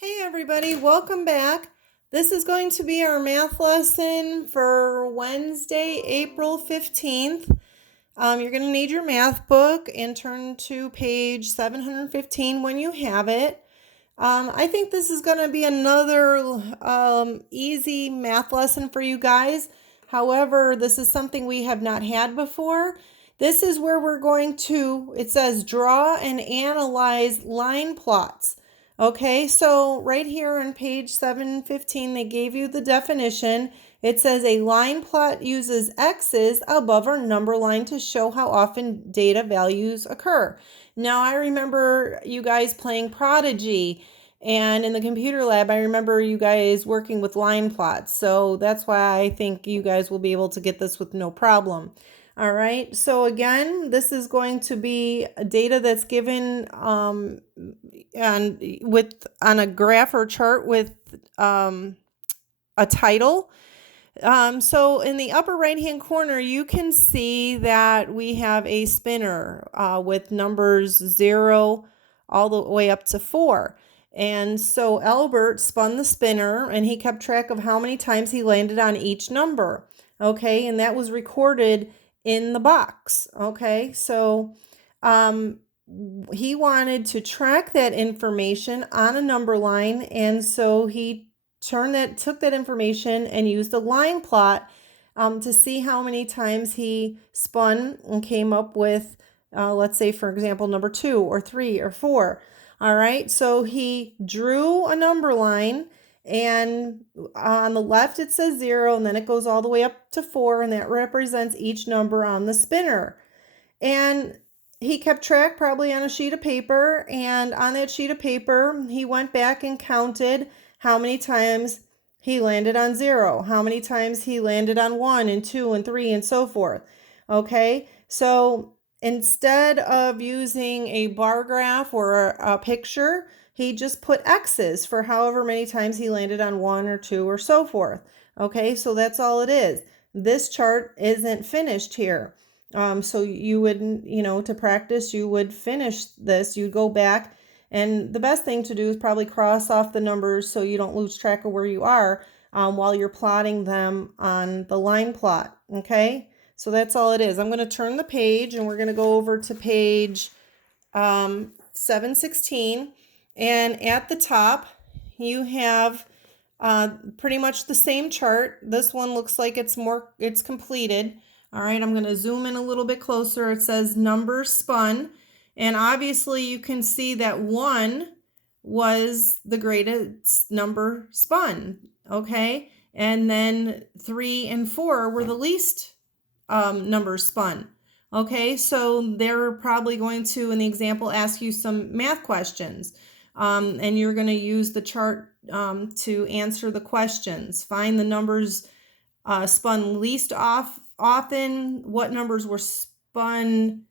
Hey everybody, welcome back. This is going to be our math lesson for Wednesday, April 15th. You're going to need your math book and turn to page 715 when you have it. I think this is going to be another easy math lesson for you guys. However, this is something we have not had before. This is where we're going to, it says draw and analyze line plots. Okay, so right here on page 715, they gave you the definition. It says a line plot uses x's above our number line to show how often data values occur. Now, I remember you guys playing Prodigy, and in the computer lab, I remember you guys working with line plots. So that's why I think you guys will be able to get this with no problem. All right, so again, this is going to be data that's given on a graph or chart with a title. So in the upper right hand corner, you can see that we have a spinner with numbers 0 all the way up to 4. And so Albert spun the spinner and he kept track of how many times he landed on each number. Okay, and that was recorded in the box. Okay, so he wanted to track that information on a number line, and so he took that information and used a line plot to see how many times he spun and came up with, let's say, for example, number 2 or 3 or 4. All right, so he drew a number line, and on the left it says 0, and then it goes all the way up to 4, and that represents each number on the spinner. And he kept track probably on a sheet of paper, and on that sheet of paper, he went back and counted how many times he landed on 0, how many times he landed on 1 and 2 and 3 and so forth. Okay, so instead of using a bar graph or a picture, he just put X's for however many times he landed on 1 or 2 or so forth. Okay, so that's all it is. This chart isn't finished here. So you would, to practice, you would finish this, you'd go back, and the best thing to do is probably cross off the numbers so you don't lose track of where you are while you're plotting them on the line plot. Okay, so that's all it is. I'm going to turn the page and we're going to go over to page 716, and at the top you have pretty much the same chart. This one looks like it's completed. All right, I'm going to zoom in a little bit closer. It says numbers spun, and obviously you can see that 1 was the greatest number spun, okay? And then 3 and 4 were the least numbers spun. Okay, so they're probably going to, in the example, ask you some math questions. And you're going to use the chart to answer the questions. Find the numbers spun least often, what numbers were spun,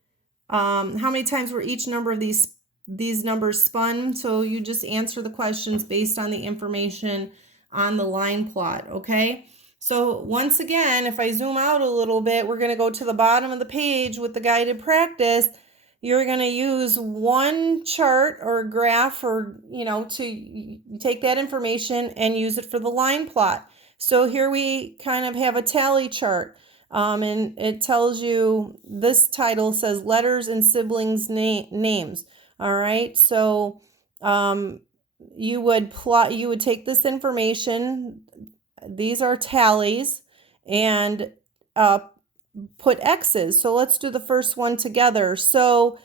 how many times were each number of these numbers spun. So you just answer the questions based on the information on the line plot, okay? So once again, if I zoom out a little bit, we're going to go to the bottom of the page with the guided practice. You're going to use one chart or graph or, to take that information and use it for the line plot. So here we kind of have a tally chart, and it tells you, this title says letters and siblings names. All right, so you would take this information, these are tallies, and put X's. So let's do the first one together. So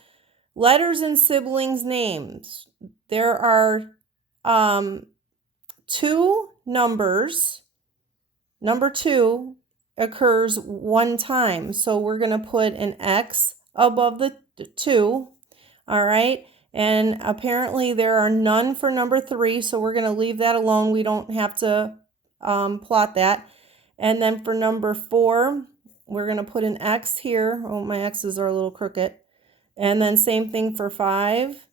letters and siblings names. There are 2 numbers. Number 2 occurs 1 time. So we're going to put an X above the 2. All right. And apparently there are none for number 3. So we're going to leave that alone. We don't have to plot that. And then for number 4, we're going to put an X here. Oh, my X's are a little crooked. And then same thing for 5.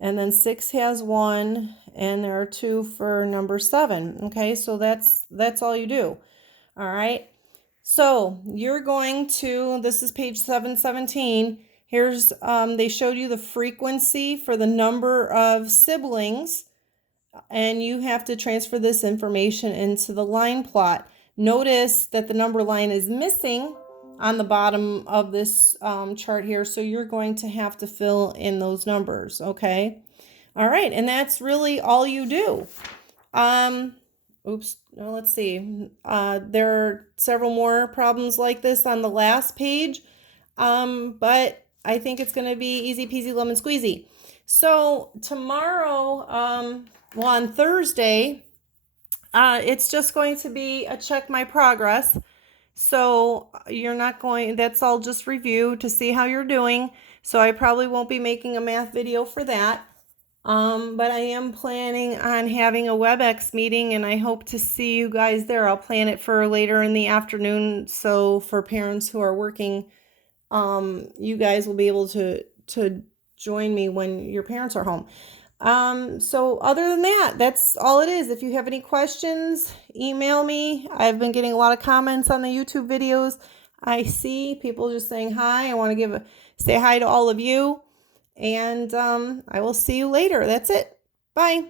And then 6 has 1. And there are 2 for number 7. Okay, so that's all you do. All right. So you're going to, this is page 717. Here's, they showed you the frequency for the number of siblings and you have to transfer this information into the line plot. Notice that the number line is missing on the bottom of this chart here, so you're going to have to fill in those numbers, okay? All right, and that's really all you do. Oops, no, let's see. There are several more problems like this on the last page, but I think it's going to be easy peasy lemon squeezy. So tomorrow, well, on Thursday, it's just going to be a check my progress. So you're not going, that's all just review to see how you're doing. So I probably won't be making a math video for that. But I am planning on having a WebEx meeting, and I hope to see you guys there. I'll plan it for later in the afternoon. So for parents who are working, you guys will be able to join me when your parents are home. So other than that, that's all it is. If you have any questions, email me. I've been getting a lot of comments on the YouTube videos. I see people just saying hi. I want to say hi to all of you. And I will see you later. That's it. Bye.